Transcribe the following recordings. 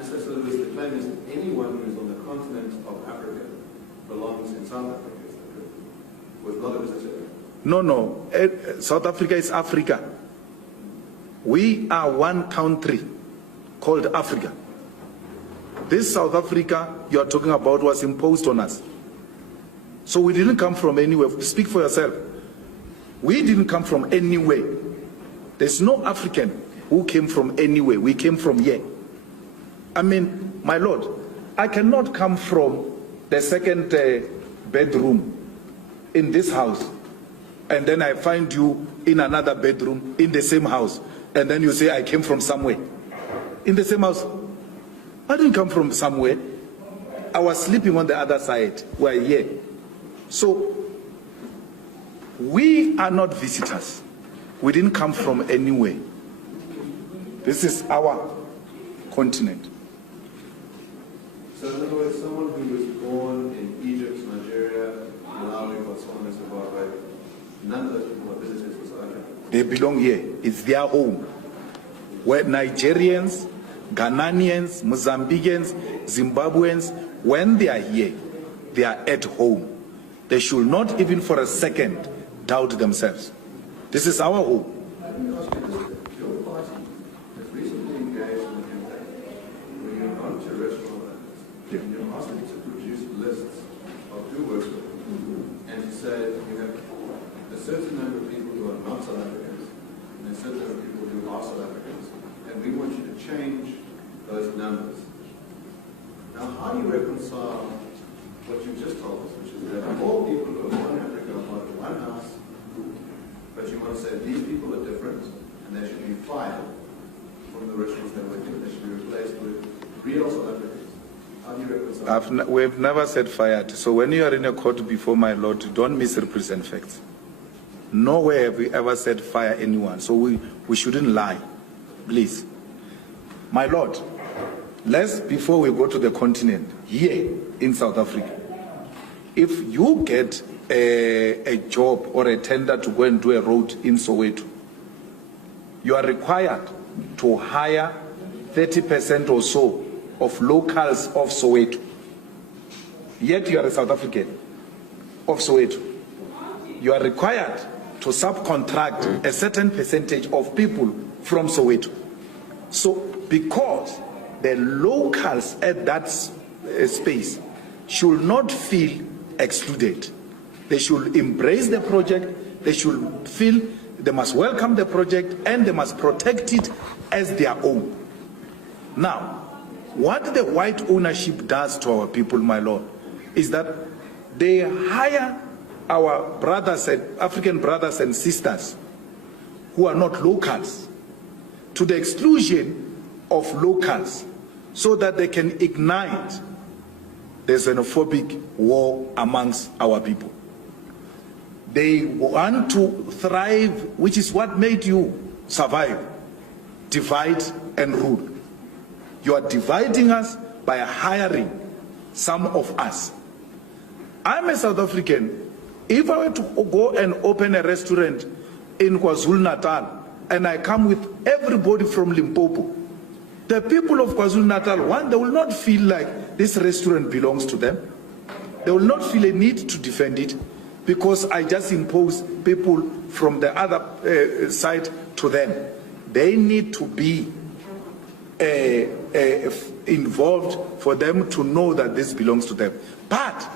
And so the claim is that anyone who is on the continent of Africa belongs in South Africa. Was not a visitor. No. South Africa is Africa. We are one country called Africa. This South Africa you are talking about was imposed on us. So we didn't come from anywhere. Speak for yourself. We didn't come from anywhere. There's no African who came from anywhere. We came from here. I mean, my Lord, I cannot come from the second bedroom in this house, and then I find you in another bedroom in the same house, and then you say I came from somewhere. In the same house. I didn't come from somewhere. I was sleeping on the other side. We're here. So, we are not visitors. We didn't come from anywhere. This is our continent. So in other words, someone who was born in Egypt, Nigeria, Malawi, Botswana, Zimbabwe, none of those people are visitors for South Africa. They belong here. It's their home. Where Nigerians, Ghanaians, Mozambicans, Zimbabweans, when they are here, they are at home. They should not even for a second doubt themselves. This is our home. Your party has recently engaged in a campaign where you've gone to restaurants and you're asking to produce lists of who works with them and to say you have a certain number of people who are not South Africans and a certain number of people who are South Africans, and we want you to change those numbers. Now, how do you reconcile what you just told us, which is that all people who are born in Africa are part of one house, but you want to say these people are different and they should be fired from the restaurants they work in, they should be replaced with real South Africans? How do you reconcile? We've never said fired. So when you are in a court before my Lord, don't misrepresent facts. Nowhere have we ever said fire anyone. So we shouldn't lie. Please. My Lord, before we go to the continent, here in South Africa, if you get a job or a tender to go and do a road in Soweto, you are required to hire 30% or so of locals of Soweto. Yet you are a South African of Soweto. You are required to subcontract a certain percentage of people from Soweto. So because the locals at that space should not feel excluded, they should embrace the project, they should feel they must welcome the project and they must protect it as their own. Now, what the white ownership does to our people, my Lord, is that they hire our brothers and African brothers and sisters who are not locals to the exclusion of locals so that they can ignite the xenophobic war amongst our people. They want to thrive, which is what made you survive. Divide and rule. You are dividing us by hiring some of us. I'm a South African. If I were to go and open a restaurant in KwaZulu-Natal and I come with everybody from Limpopo, the people of KwaZulu-Natal, one, they will not feel like this restaurant belongs to them. They will not feel a need to defend it because I just impose people from the other side to them. They need to be involved for them to know that this belongs to them. But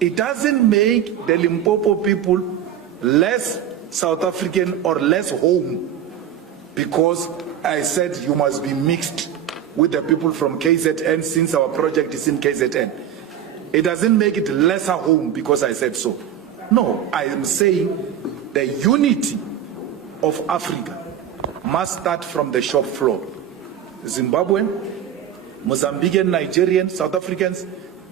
it doesn't make the Limpopo people less South African or less home because I said you must be mixed with the people from KZN since our project is in KZN. It doesn't make it lesser home because I said so. No, I am saying the unity of Africa must start from the shop floor. Zimbabwean, Mozambican, Nigerian, South Africans,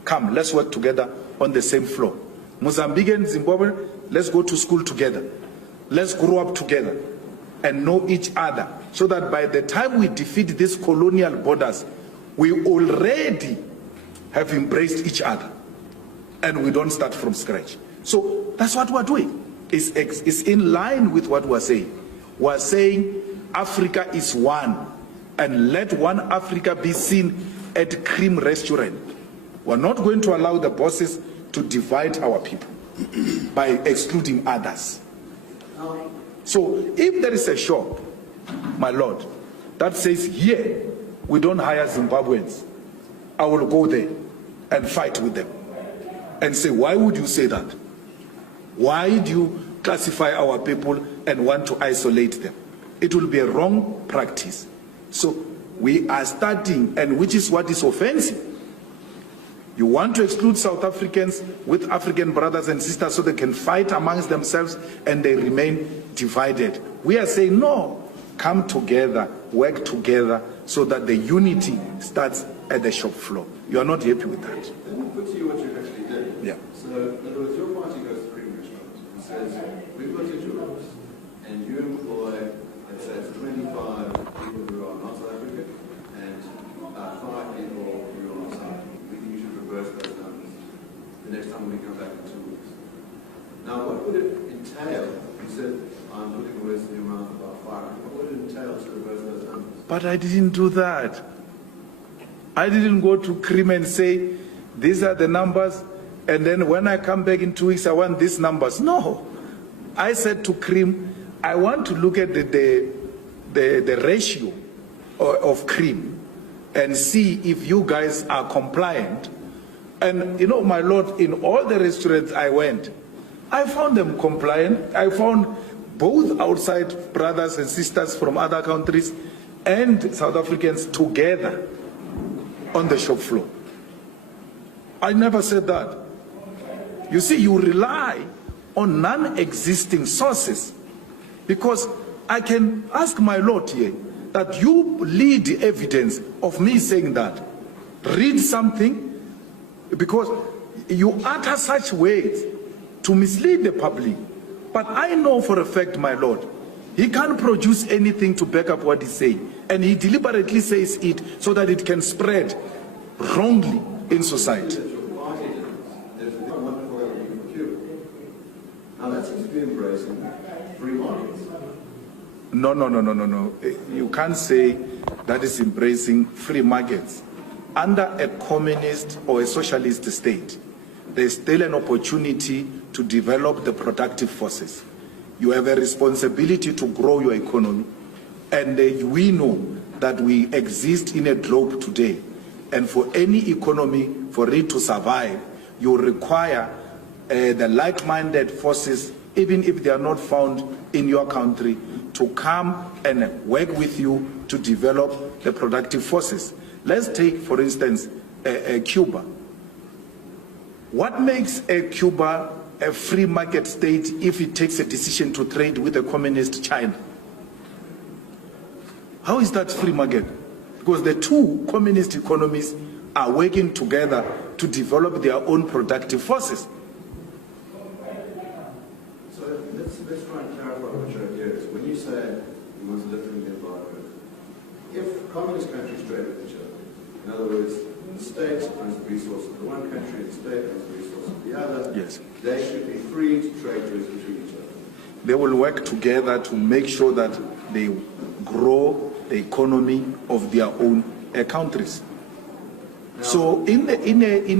come, let's work together on the same floor. Mozambican, Zimbabwean, let's go to school together. Let's grow up together and know each other so that by the time we defeat these colonial borders, we already have embraced each other and we don't start from scratch. So that's what we're doing. It's in line with what we're saying. We're saying Africa is one and let one Africa be seen at Cream Restaurant. We're not going to allow the bosses to divide our people by excluding others. So if there is a shop, my Lord, that says here we don't hire Zimbabweans, I will go there and fight with them and say, why would you say that? Why do you classify our people and want to isolate them? It will be a wrong practice. So we are starting, and which is what is offensive. You want to exclude South Africans with African brothers and sisters so they can fight amongst themselves and they remain divided. We are saying, no, come together, work together so that the unity starts at the shop floor. You are not happy with that. Let me put to you what you actually did. Yeah. So, in other words, your party goes to Cream Restaurant and says, we've got your jobs, and you employ, let's say, 25 people who are not South African, and 5 people who are South African. We think you should reverse those numbers the next time we come back in 2 weeks. Now, what would it entail? You said, I'm putting words in your mouth about firing. What would it entail to reverse those numbers? But I didn't do that. I didn't go to Cream and say, these are the numbers, and then when I come back in 2 weeks, I want these numbers. No. I said to Cream, I want to look at the ratio of Cream and see if you guys are compliant. And you know, my Lord, in all the restaurants I went, I found them compliant. I found both outside brothers and sisters from other countries and South Africans together on the shop floor. I never said that. You see, you rely on non-existing sources, because I can ask my Lord here that you lead the evidence of me saying that. Read something, because you utter such words to mislead the public. But I know for a fact, my Lord, he can't produce anything to back up what he's saying. And he deliberately says it so that it can spread wrongly in society. Now that seems to be embracing free markets. No. You can't say that is embracing free markets. Under a communist or a socialist state, there's still an opportunity to develop the productive forces. You have a responsibility to grow your economy. And we know that we exist in a globe today. And for any economy, for it to survive, you require the like-minded forces, even if they are not found in your country, to come and work with you to develop the productive forces. Let's take, for instance, Cuba. What makes Cuba a free market state if it takes a decision to trade with a communist China? How is that free market? Because the two communist economies are working together to develop their own productive forces. So let's try and clarify what your idea is. When you say you want to live in the environment, if communist countries trade with each other, in other words, the state owns the resources, the one country, the state owns the resources, the other, yes, they should be free to trade between each other. They will work together to make sure that they grow the economy of their own countries. Now, so in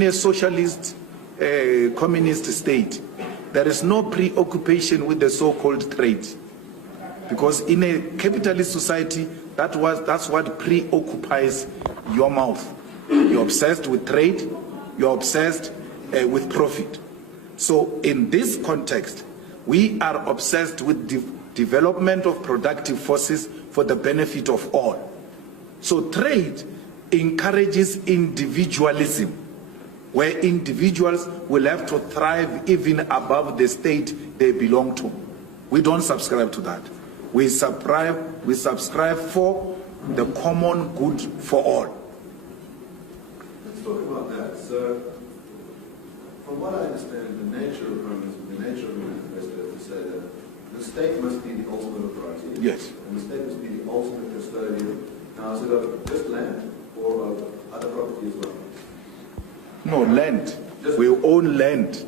a socialist communist state, there is no preoccupation with the so-called trade, because in a capitalist society, that's what preoccupies your mouth. You're obsessed with trade, you're obsessed with profit. So in this context, we are obsessed with development of productive forces for the benefit of all. So trade encourages individualism, where individuals will have to thrive even above the state they belong to. We don't subscribe to that. We subscribe for the common good for all. Let's talk about that. So, from what I understand, the nature of communism, the nature of the manifesto is to say that the state must be the ultimate authority. Yes. And the state must be the ultimate custodian. Now, is it of just land or of other property as well? No, land. We own land.